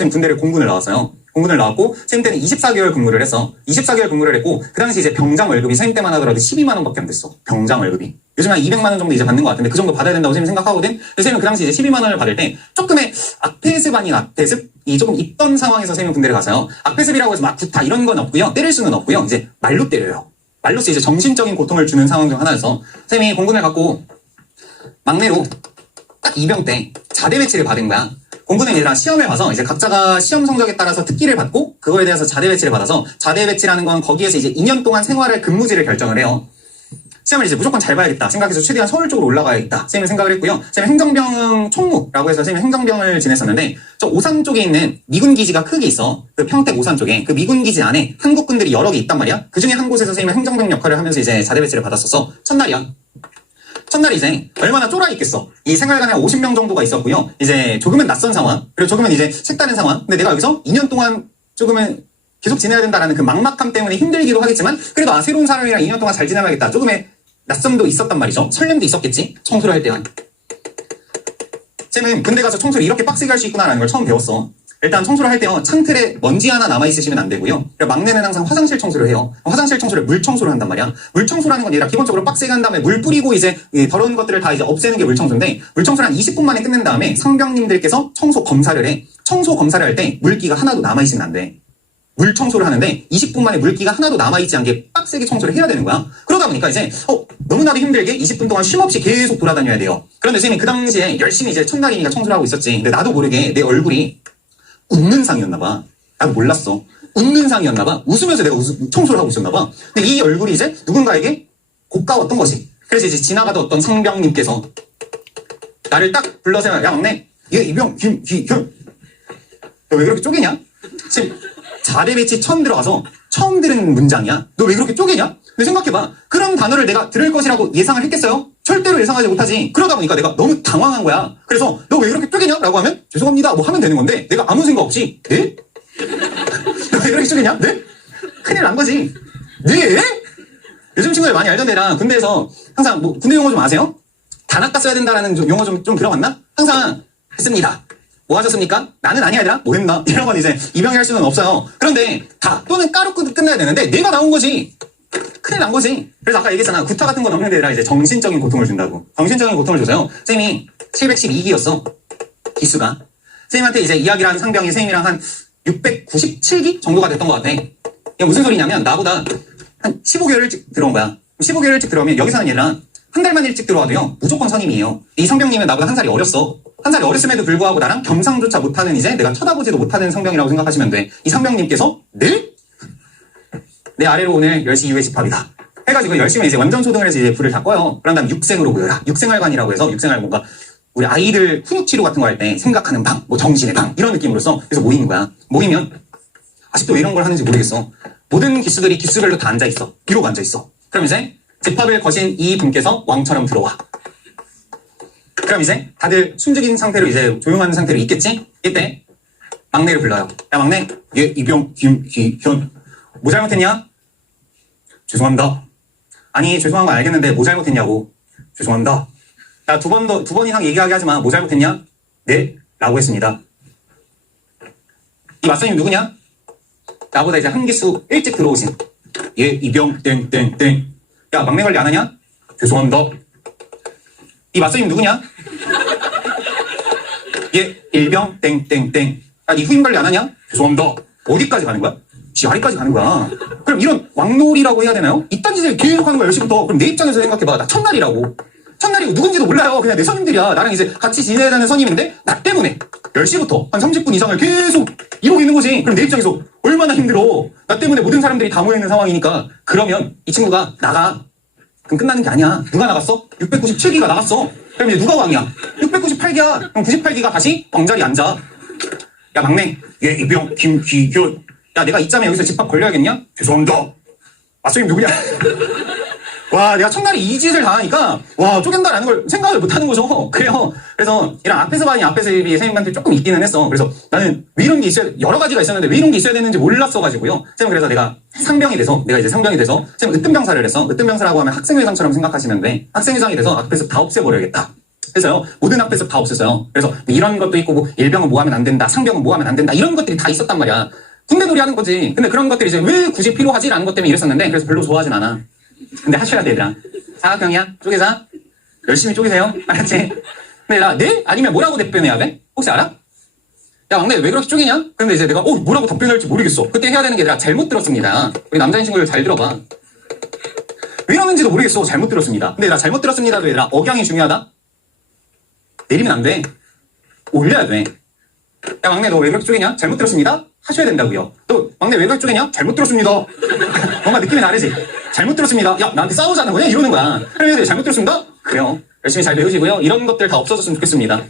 선생님 군대를 공군을 나왔어요. 공군을 나왔고 선생님 때는 24개월 근무를 했어. 24개월 근무를 했고 그 당시 이제 병장 월급이 선생님 때만 하더라도 12만 원밖에 안 됐어. 병장 월급이. 요즘 한 200만 원 정도 이제 받는 것 같은데 그 정도 받아야 된다고 선생님 생각하거든. 그래서 선생님은 그 당시 이제 12만 원을 받을 때 조금의 악패습 아닌 악패습이 조금 있던 상황에서 선생님은 군대를 가서요. 악패습이라고 해서 막 구타 이런 건 없고요. 때릴 수는 없고요. 이제 말로 때려요. 말로써 이제 정신적인 고통을 주는 상황 중 하나여서 선생님이 공군을 갖고 막내로 딱 입영 때 자대 배치를 받은 거야. 공군은 얘들아 시험을 봐서 이제 각자가 시험 성적에 따라서 특기를 받고 그거에 대해서 자대 배치를 받아서 자대 배치라는 건 거기에서 이제 2년 동안 생활할 근무지를 결정을 해요. 시험을 이제 무조건 잘 봐야겠다 생각해서 최대한 서울 쪽으로 올라가야겠다 선생님은 생각을 했고요. 선생님 행정병 총무라고 해서 선생님 행정병을 지냈었는데 저 오산 쪽에 있는 미군 기지가 크게 있어. 그 평택 오산 쪽에 그 미군 기지 안에 한국군들이 여러 개 있단 말이야. 그 중에 한 곳에서 선생님은 행정병 역할을 하면서 이제 자대 배치를 받았었어. 첫날이야. 첫날 이제 얼마나 쫄아 있겠어. 이 생활관에 50명 정도가 있었고요. 이제 조금은 낯선 상황, 그리고 조금은 이제 색다른 상황. 근데 내가 여기서 2년 동안 조금은 계속 지내야 된다라는 그 막막함 때문에 힘들기도 하겠지만 그래도 새로운 사람이랑 2년 동안 잘 지내야겠다. 조금의 낯섦도 있었단 말이죠. 설렘도 있었겠지. 청소를 할 때만. 쌤은 군대 가서 청소를 이렇게 빡세게 할 수 있구나라는 걸 처음 배웠어. 일단 청소를 할 때요. 창틀에 먼지 하나 남아있으시면 안 되고요. 막내는 항상 화장실 청소를 해요. 화장실 청소를 물 청소를 한단 말이야. 물 청소라는 건 얘가 기본적으로 빡세게 한 다음에 물 뿌리고 이제 더러운 것들을 다 이제 없애는 게 물 청소인데 물 청소를 한 20분 만에 끝낸 다음에 상병님들께서 청소 검사를 해. 청소 검사를 할 때 물기가 하나도 남아있으면 안 돼. 물 청소를 하는데 20분 만에 물기가 하나도 남아있지 않게 빡세게 청소를 해야 되는 거야. 그러다 보니까 이제 너무나도 힘들게 20분 동안 쉼없이 계속 돌아다녀야 돼요. 그런데 선생님이 그 당시에 열심히 이제 첫날이니까 청소를 하고 있었지. 근데 나도 모르게 내 얼굴이 웃는 상이었나봐. 나도 몰랐어. 웃는 상이었나봐. 웃으면서 내가 청소를 하고 있었나봐. 근데 이 얼굴이 이제 누군가에게 고가웠던 것이. 그래서 이제 지나가던 어떤 상병님께서 나를 딱 불러서 야 막내 얘 이병 김기현 너 왜 그렇게 쪼개냐? 지금 자대 배치 처음 들어가서 처음 들은 문장이야. 너 왜 그렇게 쪼개냐? 근데 생각해봐. 그런 단어를 내가 들을 것이라고 예상을 했겠어요? 절대로 예상하지 못하지. 그러다 보니까 내가 너무 당황한 거야. 그래서 너 왜 그렇게 쪼개냐? 라고 하면 죄송합니다 뭐 하면 되는 건데 내가 아무 생각 없이 네? 너 왜 그렇게 쪼개냐? 네? 큰일 난 거지. 네? 요즘 친구들 많이 알던 데랑 군대에서 항상 뭐 군대 용어 좀 아세요? 단아까 써야 된다라는 용어 좀 들어봤나? 항상 했습니다. 뭐 하셨습니까? 나는 아니야 얘들아 뭐 했나? 이런 건 이제 이병이 할 수는 없어요. 그런데 다 또는 까로 끝나야 되는데 내가 나온 거지. 큰일 난 거지. 그래서 아까 얘기했잖아. 구타 같은 건 없는 데 아니라 이제 정신적인 고통을 준다고. 정신적인 고통을 줘서요. 선생님이 712기였어. 기수가. 선생님한테 이제 이야기를 한 상병이 선생님이랑 한 697기 정도가 됐던 것 같아. 이게 무슨 소리냐면 나보다 한 15개월 일찍 들어온 거야. 15개월 일찍 들어오면 여기 사는 얘랑 한 달만 일찍 들어와도요. 무조건 선임이에요. 이 상병님은 나보다 한 살이 어렸어. 한 살이 어렸음에도 불구하고 나랑 겸상조차 못하는 이제 내가 쳐다보지도 못하는 상병이라고 생각하시면 돼. 이 상병님께서 늘 내 아래로 오늘 10시 이후에 집합이다. 해가지고 열심히 이제 완전 초등을 해서 이제 불을 다 꺼요. 그런 다음 육생으로 모여라. 육생활관이라고 해서 육생활 뭔가 우리 아이들 훈육치료 같은 거 할 때 생각하는 방, 뭐 정신의 방 이런 느낌으로서 그래서 모이는 거야. 모이면 아직도 왜 이런 걸 하는지 모르겠어. 모든 기수들이 기수별로 다 앉아있어. 이러고 앉아있어. 그럼 이제 집합을 거신 이 분께서 왕처럼 들어와. 그럼 이제 다들 숨죽인 상태로 이제 조용한 상태로 있겠지? 이때 막내를 불러요. 야 막내, 얘 이병 김기현 뭐 잘못했냐? 죄송합니다. 아니 죄송한 거 알겠는데 뭐 잘못했냐고. 죄송합니다. 야 두 번 이상 얘기하게 하지 마. 뭐 잘못했냐? 네? 라고 했습니다. 이 맞선님 누구냐? 나보다 이제 한 기수 일찍 들어오신 얘 이병 땡땡땡. 야 막내 관리 안 하냐? 죄송합니다. 이 맞선님 누구냐? 얘 일병 땡땡땡. 야 니 후임 관리 안 하냐? 죄송합니다. 어디까지 가는 거야? 지 아래까지 가는 거야. 그럼 이런 왕놀이라고 해야 되나요? 이딴 짓을 계속 하는 거야 10시부터. 그럼 내 입장에서 생각해봐. 나 첫날이라고. 첫날이고 누군지도 몰라요. 그냥 내 선임들이야. 나랑 이제 같이 지내야 되는 선임인데 나 때문에 10시부터 한 30분 이상을 계속 이러고 있는 거지. 그럼 내 입장에서 얼마나 힘들어. 나 때문에 모든 사람들이 다 모여있는 상황이니까. 그러면 이 친구가 나가. 그럼 끝나는 게 아니야. 누가 나갔어? 697기가 나갔어. 그럼 이제 누가 왕이야? 698기야. 그럼 98기가 다시 왕자리에 앉아. 야 막내 얘 이병 김기현. 야 내가 이짬에 여기서 집합 걸려야겠냐? 죄송합니다. 맞선님 누구냐? 와 내가 첫날에 이 짓을 당하니까 와 쪼갠다라는 걸 생각을 못하는 거죠. 그래요. 그래서 이런 앞에서 반이 앞에서 입이 선생님한테 조금 있기는 했어. 그래서 나는 왜 이런 게 있어야 여러 가지가 있었는데 왜 이런 게 있어야 되는지 몰랐어가지고요. 선생님 그래서 내가 상병이 돼서 선생님 으뜸병사를 했어. 으뜸병사라고 하면 학생회장처럼 생각하시면 돼. 학생회장이 돼서 앞에서 다 없애버려야겠다. 그래서요, 모든 학교에서 다 없었어요. 그래서 이런 것도 있고, 뭐 일병은 뭐 하면 안 된다, 상병은 뭐 하면 안 된다, 이런 것들이 다 있었단 말이야. 군대 놀이 하는 거지. 근데 그런 것들이 이제 왜 굳이 필요하지라는 것 때문에 이랬었는데, 그래서 별로 좋아하진 않아. 근데 하셔야 돼, 얘들아. 사각형이야? 쪼개자? 열심히 쪼개세요. 알았지? 근데 얘들아, 네? 아니면 뭐라고 답변해야 돼? 혹시 알아? 야, 막내 왜 그렇게 쪼개냐? 근데 이제 내가, 뭐라고 답변해야 할지 모르겠어. 그때 해야 되는 게 얘들아, 잘못 들었습니다. 우리 남자인 친구들 잘 들어봐. 왜 이러는지도 모르겠어. 잘못 들었습니다. 근데 얘들아, 잘못 들었습니다도 얘들아, 억양이 중요하다? 내리면 안 돼. 올려야 돼. 야, 막내 너 왜 그렇게 쪼개냐? 잘못 들었습니다. 하셔야 된다고요. 또 막내 왜 그렇게 쪼개냐? 잘못 들었습니다. 뭔가 느낌이 다르지? 잘못 들었습니다. 야, 나한테 싸우자는 거냐? 이러는 거야. 그래서 잘못 들었습니다. 그래요. 열심히 잘 배우시고요. 이런 것들 다 없어졌으면 좋겠습니다.